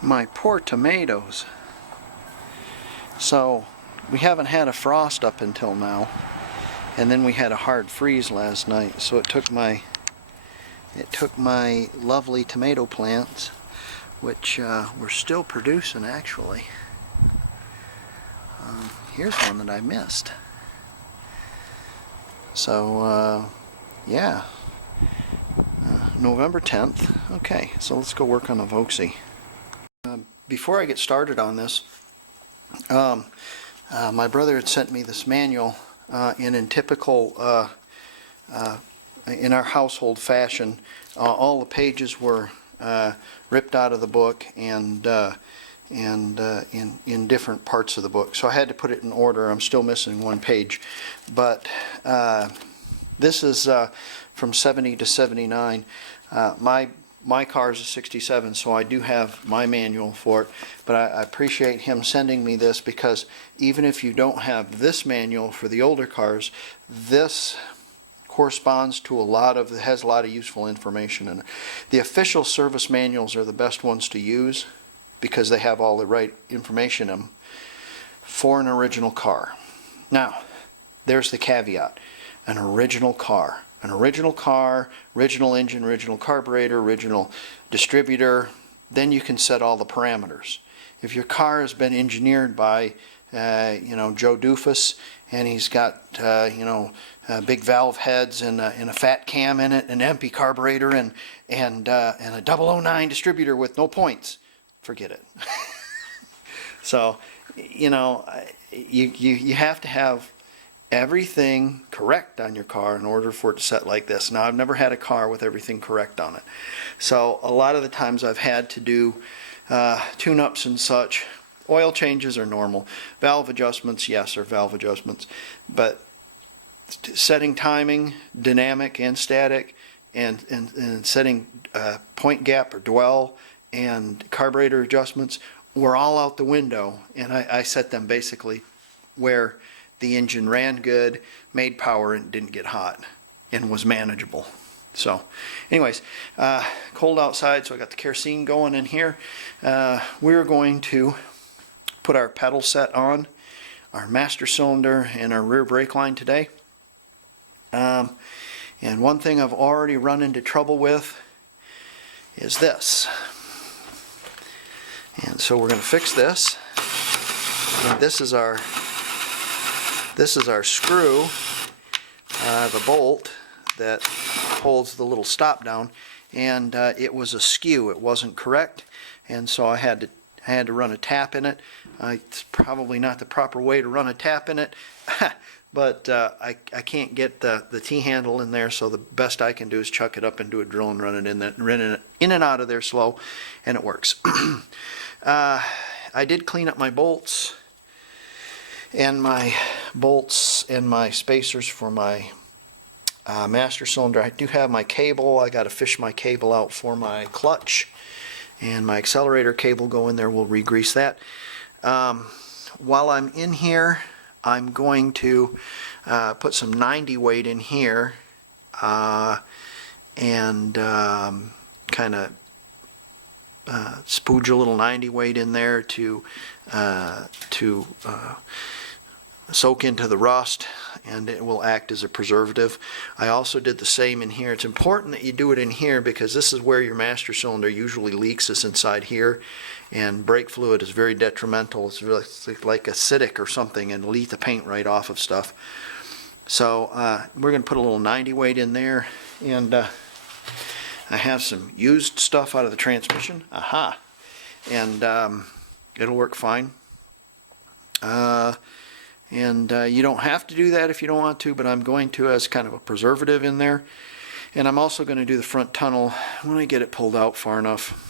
My poor tomatoes. So we haven't had a frost up until now, and then we had a hard freeze last night, so it took my lovely tomato plants, which we're still producing actually. Here's one that I missed. So yeah, November 10th. Okay, so let's go work on the Voxy. Before I get started on this, my brother had sent me this manual, and in typical in our household fashion, all the pages were ripped out of the book and in different parts of the book. So I had to put it in order. I'm still missing one page, but this is from 70 to 79. My car is a 67, so I do have my manual for it, but I appreciate him sending me this, because even if you don't have this manual for the older cars, this corresponds to has a lot of useful information in it. The official service manuals are the best ones to use because they have all the right information in them for an original car. Now, there's the caveat. An original car. An original car, original engine, original carburetor, original distributor, then you can set all the parameters. If your car has been engineered by Joe Doofus, and he's got big valve heads and a fat cam in it, an empty carburetor, and a 009 distributor with no points, forget it. So you have to have everything correct on your car in order for it to set like this. Now, I've never had a car with everything correct on it, so a lot of the times I've had to do tune-ups and such. Oil changes are normal. Valve adjustments, yes, are valve adjustments, but setting timing, dynamic and static, and setting point gap or dwell and carburetor adjustments were all out the window, and I set them basically where the engine ran good, made power, and didn't get hot, and was manageable. So anyways, cold outside, so I got the kerosene going in here. We're going to put our pedal set on, our master cylinder, and our rear brake line today. And one thing I've already run into trouble with is this. And so we're going to fix this. And this is our screw, the bolt that holds the little stop down, and it was askew. It wasn't correct, and so I had to run a tap in it. It's probably not the proper way to run a tap in it, but I can't get the T-handle in there, so the best I can do is chuck it up into a drill and run it in and out of there slow, and it works. I did clean up my bolts and my spacers for my master cylinder. I do have my cable. I got to fish my cable out for my clutch, and my accelerator cable go in there. We'll re-grease that. While I'm in here, I'm going to put some 90 weight in here and kind of spooge a little 90 weight in there to soak into the rust, and it will act as a preservative. I also did the same in here. It's important that you do it in here because this is where your master cylinder usually leaks, is inside here, and brake fluid is very detrimental. It's really like acidic or something, and it'll eat the paint right off of stuff. So we're going to put a little 90 weight in there, and I have some used stuff out of the transmission. And it'll work fine. You don't have to do that if you don't want to, but I'm going to as kind of a preservative in there. And I'm also going to do the front tunnel when I get it pulled out far enough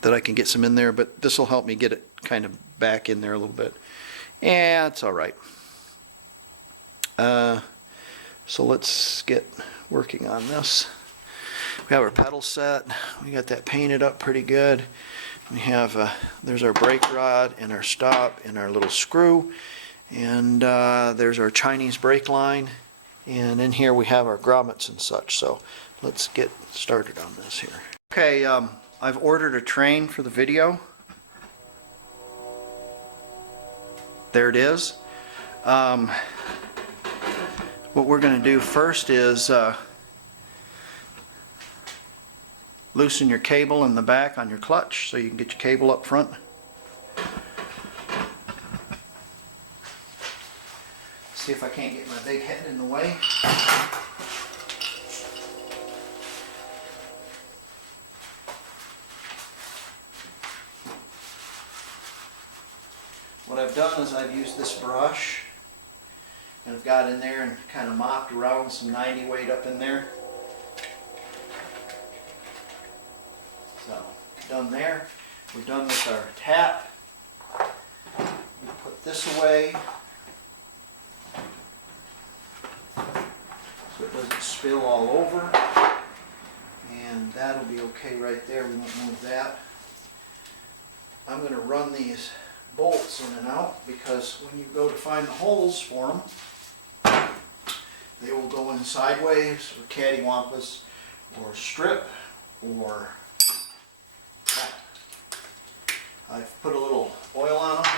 that I can get some in there, but this will help me get it kind of back in there a little bit. Yeah, it's all right. So let's get working on this. We have our pedal set. We got that painted up pretty good. We have, there's our brake rod and our stop and our little screw. And there's our Chinese brake line. And in here we have our grommets and such. So let's get started on this here. Okay, I've ordered a train for the video. There it is. What we're going to do first is loosen your cable in the back on your clutch so you can get your cable up front. See if I can't get my big head in the way. What I've done is I've used this brush and I've got in there and kind of mopped around some 90 weight up in there. So, done there. We're done with our tap. We put this away so it doesn't spill all over. And that'll be okay right there. We won't move that. I'm going to run these bolts in and out because when you go to find the holes for them, they will go in sideways or cattywampus or strip or that. I've put a little oil on them.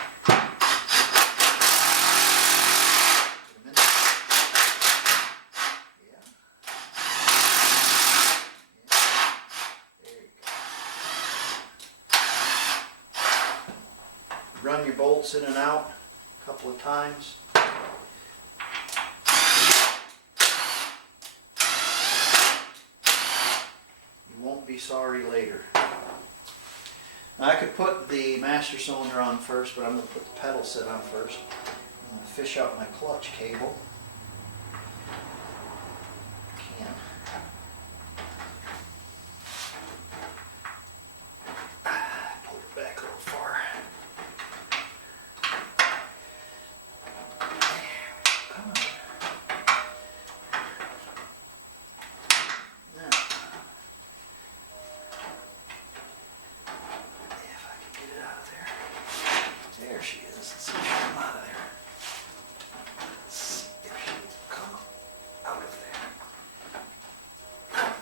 Run your bolts in and out a couple of times. You won't be sorry later. Now I could put the master cylinder on first, but I'm going to put the pedal set on first. I'm going to fish out my clutch cable. Pull it back a little far. There she is. Let's see if she can come out of there. Let's see if she can come out of there.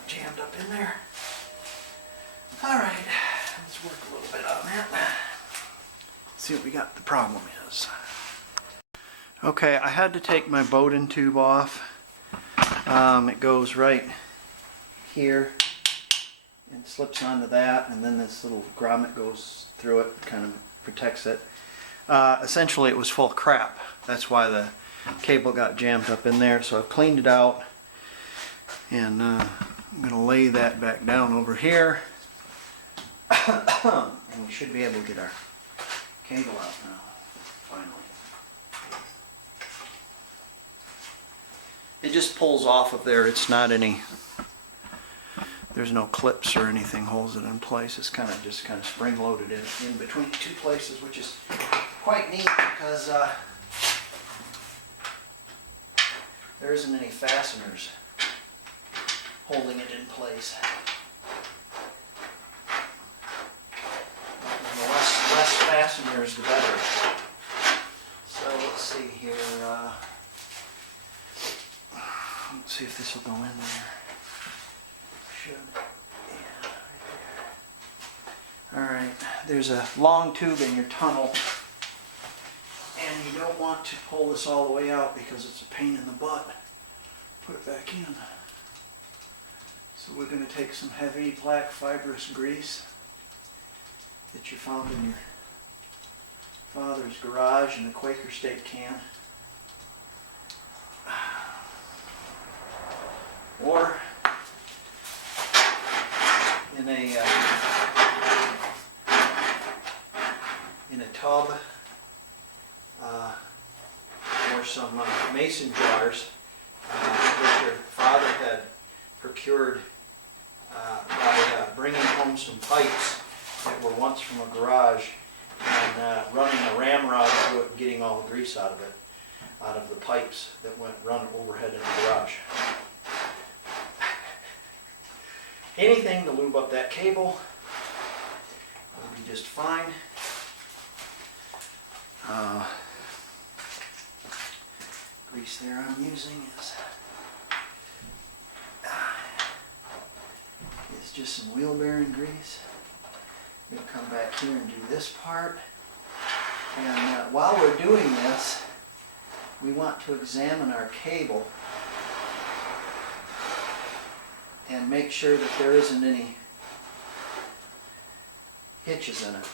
Jammed up in there. Alright, let's work a little bit on that. See what we got the problem is. Okay, I had to take my Bowden tube off. It goes right here and slips onto that, and then this little grommet goes through it, kind of protects it. Essentially it was full of crap. That's why the cable got jammed up in there. So I've cleaned it out and I'm going to lay that back down over here and we should be able to get our cable out now, finally. It just pulls off of there. It's not any, there's no clips or anything holds it in place. It's kind of just spring loaded in between two places, which is quite neat because there isn't any fasteners holding it in place. And the less fasteners, the better. So let's see here. Let's see if this will go in there. Should. Yeah, right there. Alright, there's a long tube in your tunnel. And you don't want to pull this all the way out because it's a pain in the butt. Put it back in. So we're going to take some heavy black fibrous grease that you found in your father's garage in a Quaker State can. Or in a tub. Or some mason jars that your father had procured by bringing home some pipes that were once from a garage and running a ramrod through it and getting all the grease out of it, out of the pipes that went run overhead in the garage. Anything to lube up that cable will be just fine. Grease there I'm using is just some wheel bearing grease. We'll come back here and do this part. And while we're doing this, we want to examine our cable and make sure that there isn't any hitches in it.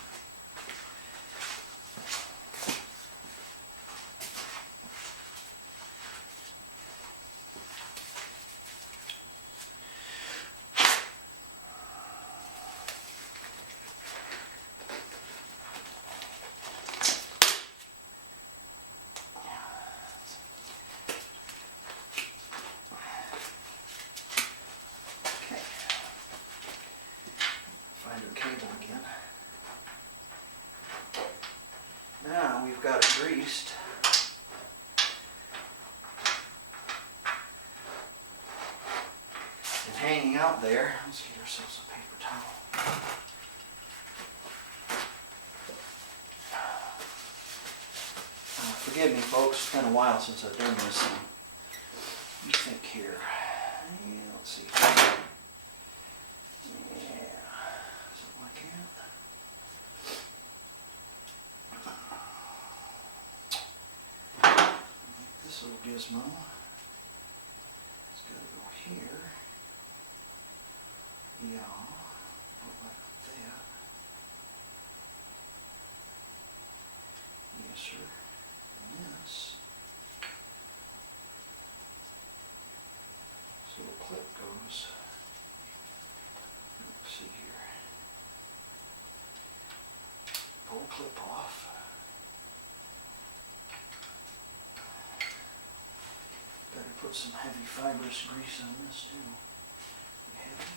Now we've got it greased. And hanging out there, let's get ourselves a paper towel. Forgive me folks, it's been a while since I've done this. Let me think here. Yeah, let's see. Yeah, something like that. This little gizmo. It's got to go here. Yeah, like that. Yes, sir. And this little clip goes. Let's see here. Pull the clip off. Better put some heavy fibrous grease on this too. Heavy.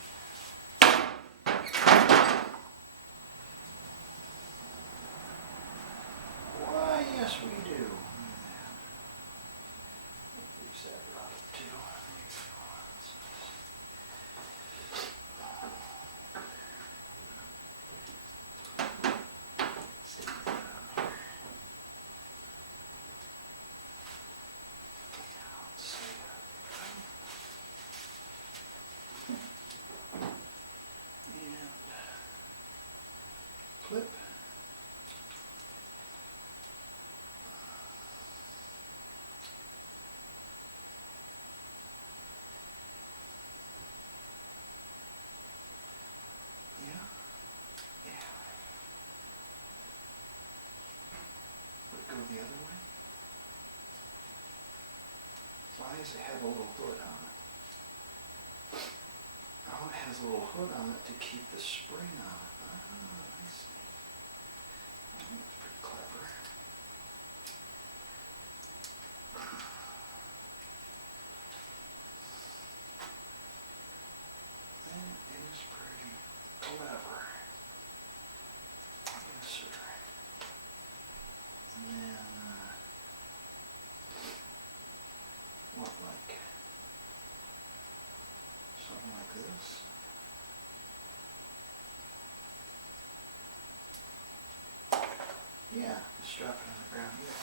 Why, yes we do. Grease that right up too. Stick that on there. Let's see. And clip. Yeah. Would it go the other way? Why does it have a little hood on it? Oh, it has a little hood on it to keep the spring on it. Ah, I see. Well, that's pretty clever. That is pretty clever. Yes, sir. And then, what, like something like this? Yeah, just drop it on the ground. Yeah.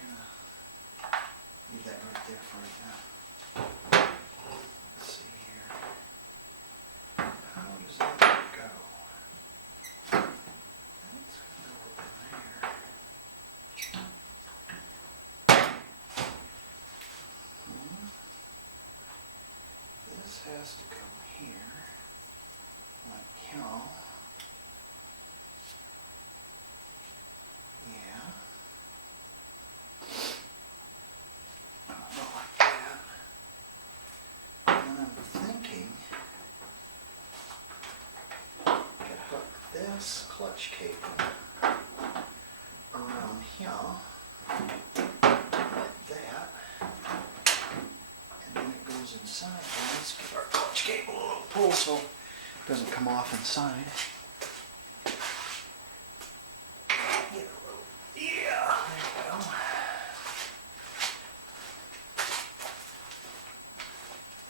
Gonna leave that right there for right now. Let's see here. How does that go? That's gonna go up in there. This has to go here, like y'all. Yeah. Not like that. And I'm thinking, I could hook this clutch cable around here, like that, and then it goes inside. Well, let's give our clutch cable a little pull so it doesn't come off inside. Get a little, yeah, there we go.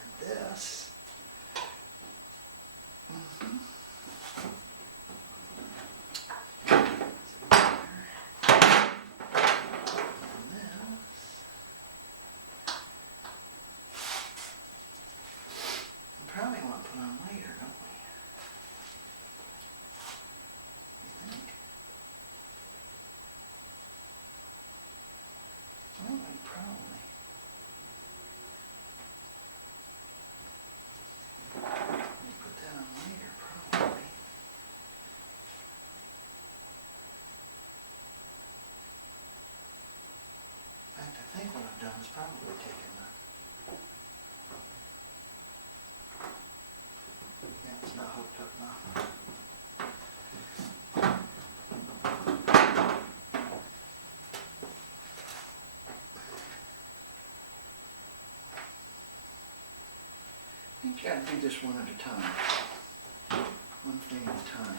And this, probably want to put on later, don't we? Gotta do this one at a time. One thing at a time.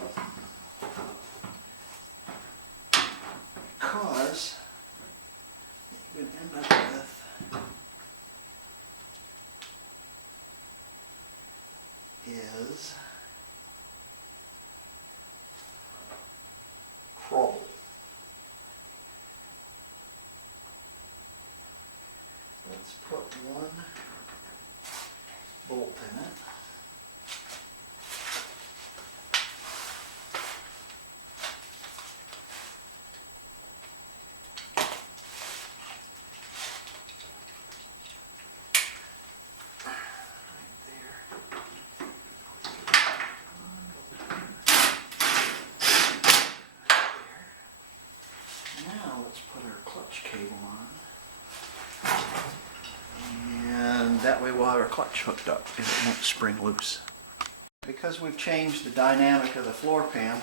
Because you're going to end up with is throttle. Let's put one bolt in it. That way we'll have our clutch hooked up and it won't spring loose. Because we've changed the dynamic of the floor pan,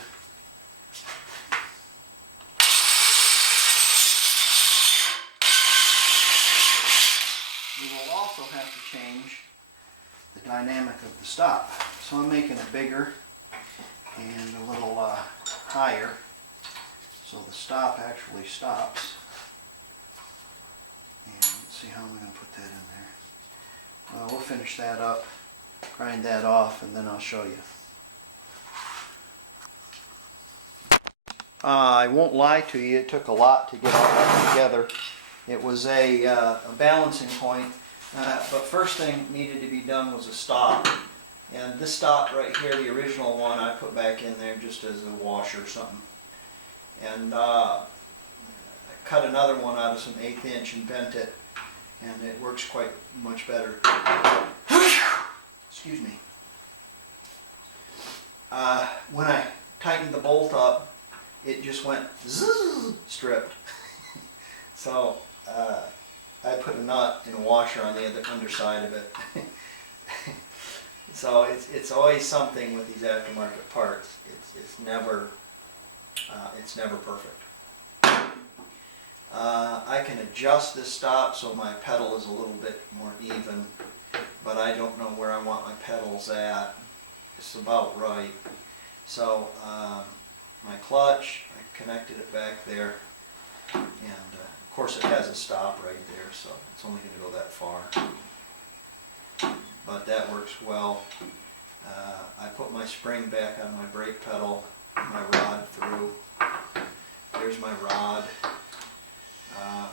we will also have to change the dynamic of the stop. So I'm making it bigger and a little higher so the stop actually stops. And let's see how I'm going to put that in there. We'll finish that up, grind that off, and then I'll show you. I won't lie to you, it took a lot to get all that together. It was a balancing point, but first thing needed to be done was a stop. And this stop right here, the original one, I put back in there just as a washer or something. And I cut another one out of some 1/8 inch and bent it. And it works quite much better. Excuse me. When I tightened the bolt up, it just went zzz, stripped. So I put a nut in a washer on the other underside of it. So it's always something with these aftermarket parts. It's never perfect. I can adjust this stop so my pedal is a little bit more even, but I don't know where I want my pedals at. It's about right. So my clutch, I connected it back there, and of course it has a stop right there, so it's only going to go that far. But that works well. I put my spring back on my brake pedal, my rod through. There's my rod.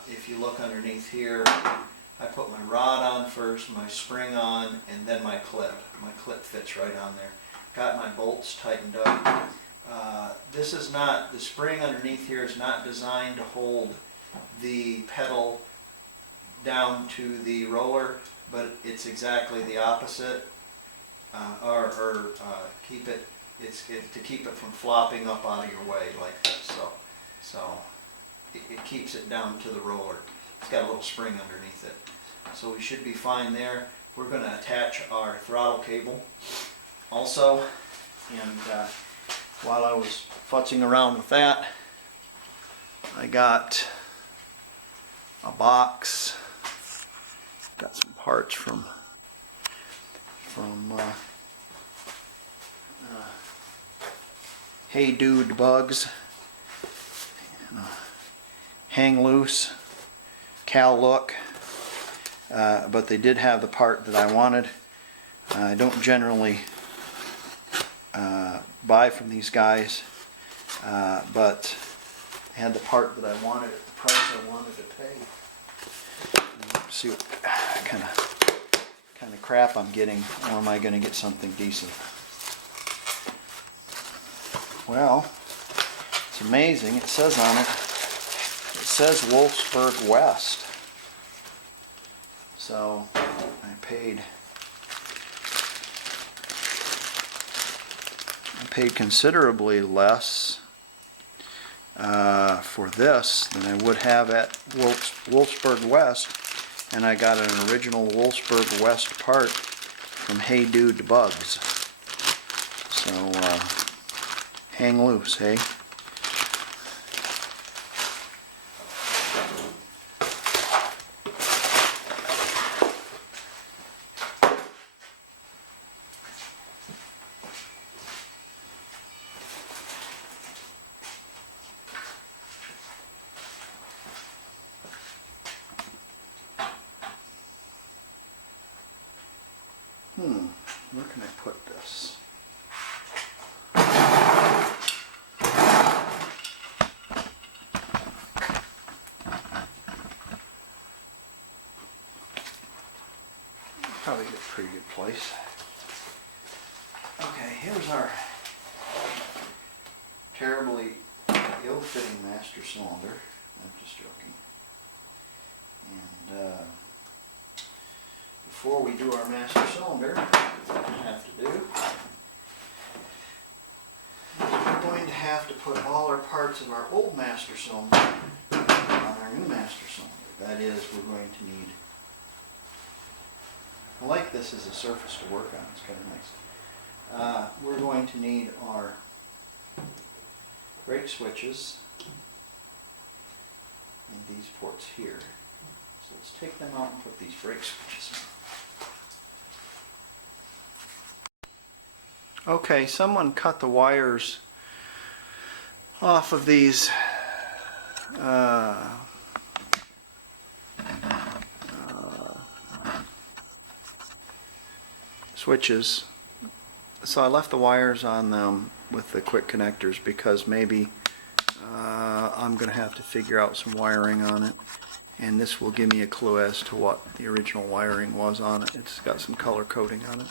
If you look underneath here, I put my rod on first, my spring on, and then my clip. My clip fits right on there. Got my bolts tightened up. This is not, the spring underneath here is not designed to hold the pedal down to the roller, but it's exactly the opposite. Keep it, to keep it from flopping up out of your way like this. So it keeps it down to the roller. It's got a little spring underneath it. So we should be fine there. We're going to attach our throttle cable also. And while I was futzing around with that, I got a box. Got some parts from Hey Dude Bugs. Hang loose, Cal look, but they did have the part that I wanted. I don't generally buy from these guys, but they had the part that I wanted at the price I wanted to pay. Let's see what kind of crap I'm getting, or am I going to get something decent? Well, it's amazing. It says on it. It says Wolfsburg West. So I paid considerably less for this than I would have at Wolfsburg West, and I got an original Wolfsburg West part from Hey Dude Bugs. So hang loose, hey? Where can I put this? Probably a pretty good place. Okay, here's our terribly ill-fitting master cylinder. I'm just joking. And before we do our master cylinder, what we have to do is we're going to have to put all our parts of our old master cylinder on our new master cylinder. That is, we're going to need, I like this as a surface to work on, it's kind of nice. We're going to need our brake switches and these ports here. So let's take them out and put these brake switches in. Okay, someone cut the wires off of these switches. So I left the wires on them with the quick connectors because maybe I'm going to have to figure out some wiring on it, and this will give me a clue as to what the original wiring was on it. It's got some color coding on it.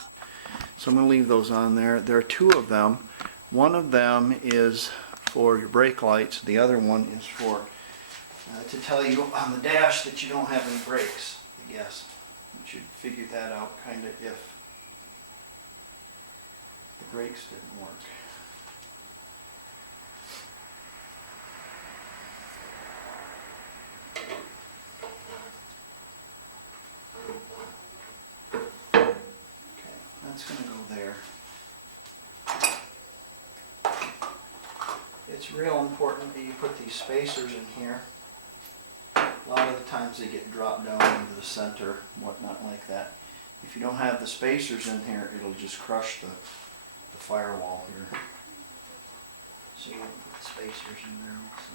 So I'm going to leave those on there. There are two of them. One of them is for your brake lights. The other one is for to tell you on the dash that you don't have any brakes. I guess you should figure that out kind of if the brakes didn't work. Okay, that's going to go there. It's real important that you put these spacers in here. A lot of the times they get dropped down into the center, whatnot like that. If you don't have the spacers in here, it'll just crush the firewall here. So you want to put the spacers in there also.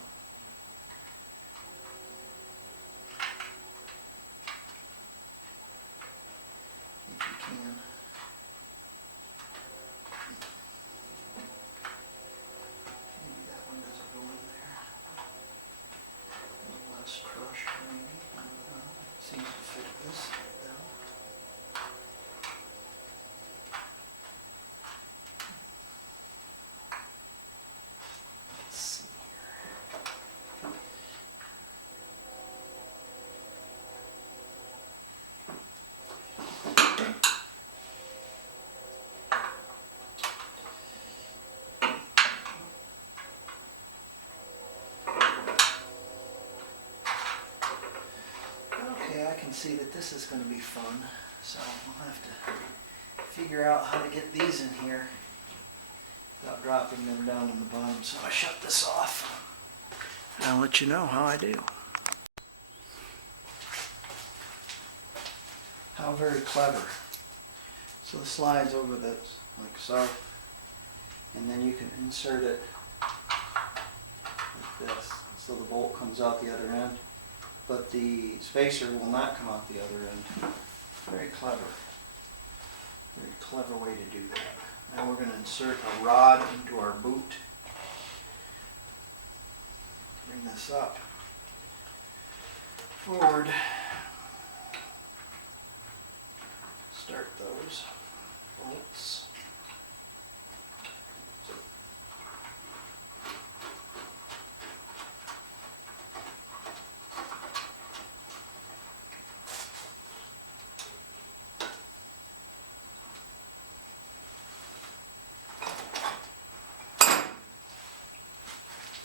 If you can. Maybe that one doesn't go in there. A little less crush maybe. Seems to fit this side down. I can see that this is going to be fun, so we'll have to figure out how to get these in here without dropping them down in the bottom. So I shut this off and I'll let you know how I do. How very clever. So the slides over this like so, and then you can insert it like this so the bolt comes out the other end. But the spacer will not come out the other end. Very clever. Very clever way to do that. Now we're going to insert a rod into our boot. Bring this up. Forward. Start those bolts.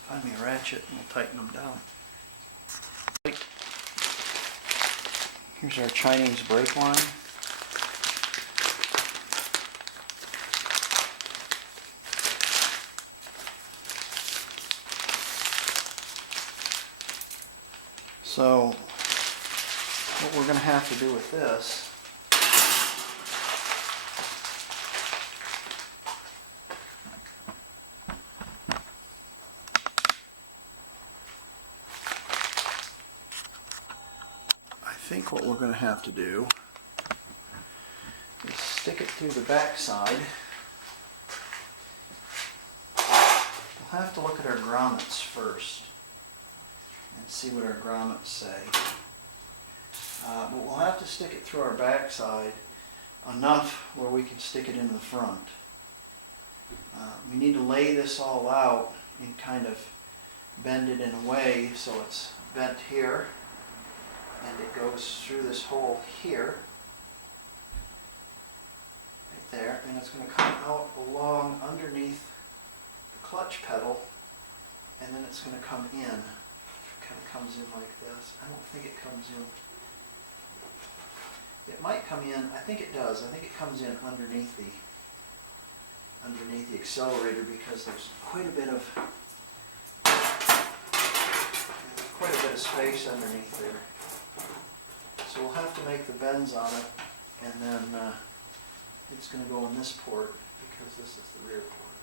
Find me a ratchet and we'll tighten them down. Here's our Chinese brake line. So what we're going to have to do with this I think what we're going to have to do is stick it through the back side, we'll have to look at our grommets first and see what our grommets say. But we'll have to stick it through our back side enough where we can stick it in the front. We need to lay this all out and kind of bend it in a way so it's bent here and it goes through this hole here, right there, and it's going to come out along underneath the clutch pedal, and then it's going to come in. It kind of comes in like this. I don't think it comes in. It might come in. I think it does. I think it comes in underneath the accelerator because there's quite a bit of space underneath there. So we'll have to make the bends on it, and then it's going to go in this port because this is the rear port.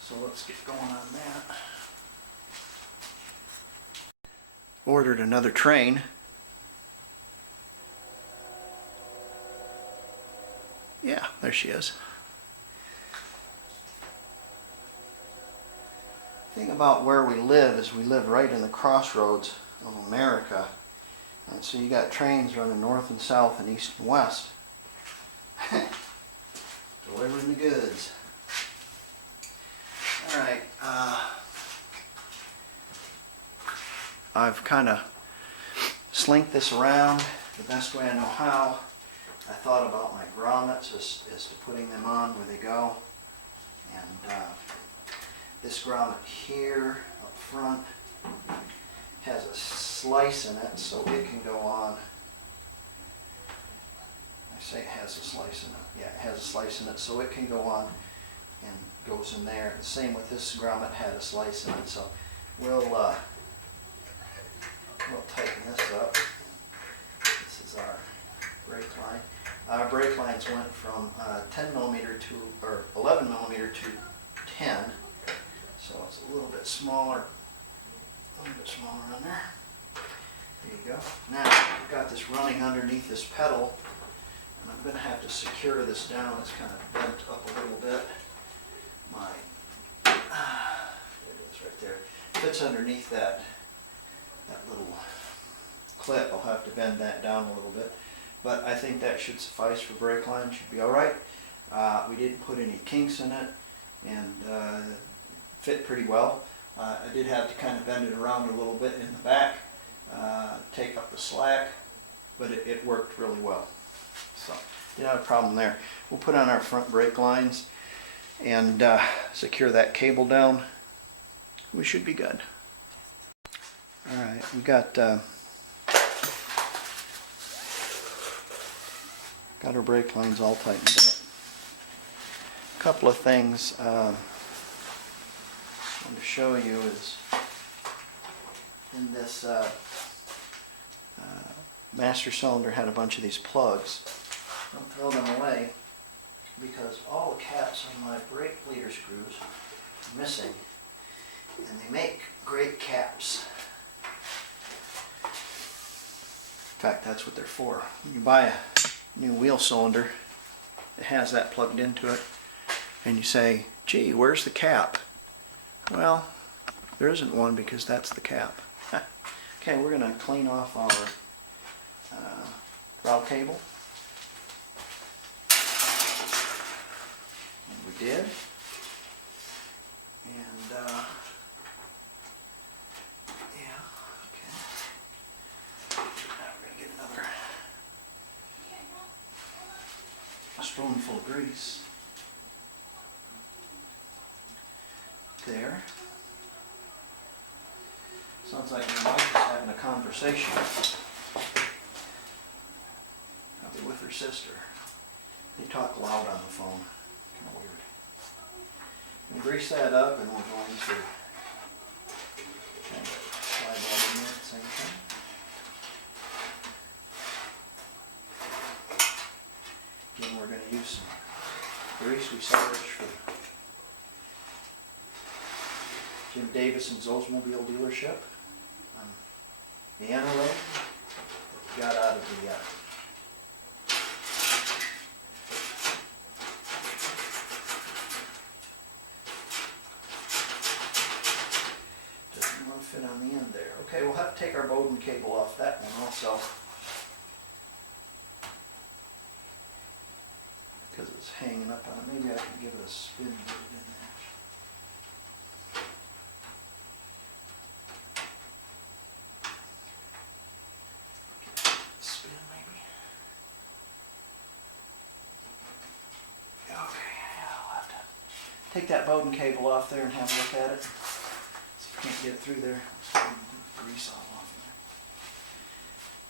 So let's get going on that. Ordered another train. Yeah, there she is. The thing about where we live is we live right in the crossroads of America. And so you got trains running north and south and east and west. Delivering the goods. Alright, I've kind of slinked this around the best way I know how. I thought about my grommets as to putting them on where they go. And this grommet here up front has a slice in it, so it can go on. I say it has a slice in it. Yeah, it has a slice in it, so it can go on and goes in there. The same with this grommet, had a slice in it, so we'll tighten this up. This is our brake line. Our brake lines went from 10 millimeter to, or 11 millimeter to 10, so it's a little bit smaller on there. There you go. Now we've got this running underneath this pedal, and I'm going to have to secure this down. It's kind of bent up a little bit. There it is right there. Fits underneath that little clip. I'll have to bend that down a little bit, but I think that should suffice for brake line. Should be all right. We didn't put any kinks in it, and fit pretty well. I did have to kind of bend it around a little bit in the back, take up the slack, but it worked really well. So didn't have a problem there. We'll put on our front brake lines and secure that cable down. We should be good. All right, we got our brake lines all tightened up. A couple of things I want to show you is in this master cylinder had a bunch of these plugs. Don't throw them away because all the caps on my brake leader screws are missing, and they make great caps. In fact, that's what they're for. When you buy a new wheel cylinder, it has that plugged into it, and you say, gee, where's the cap? Well, there isn't one because that's the cap. Okay, we're going to clean off our throttle cable. And we did. And yeah, okay. Now we're going to get another spoonful of grease. There. Sounds like my wife is having a conversation. Probably with her sister. They talk loud on the phone. Kind of weird. I'm going to grease that up, and we're going to slide that in there at the same time. Again, we're going to use some grease we salvaged from Jim Davison's Oldsmobile dealership on Vienna Road. We got out of on the end there. Okay, we'll have to take our Bowden cable off that one also, because it's hanging up on it. Maybe I can give it a spin and get it in there. Spin maybe. Okay, yeah, I'll have to take that Bowden cable off there and have a look at it. See if we can't get it through there. Grease all off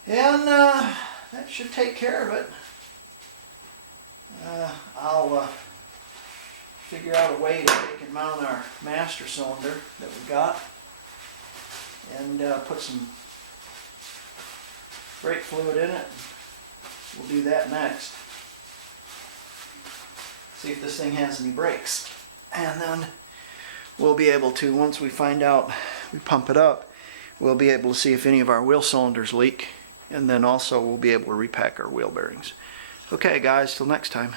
there. And that should take care of it. I'll figure out a way to take and mount our master cylinder that we got, and put some brake fluid in it. We'll do that next. See if this thing has any brakes, and then we'll be able to, once we find out, we pump it up, we'll be able to see if any of our wheel cylinders leak, and then also we'll be able to repack our wheel bearings. Okay guys, till next time.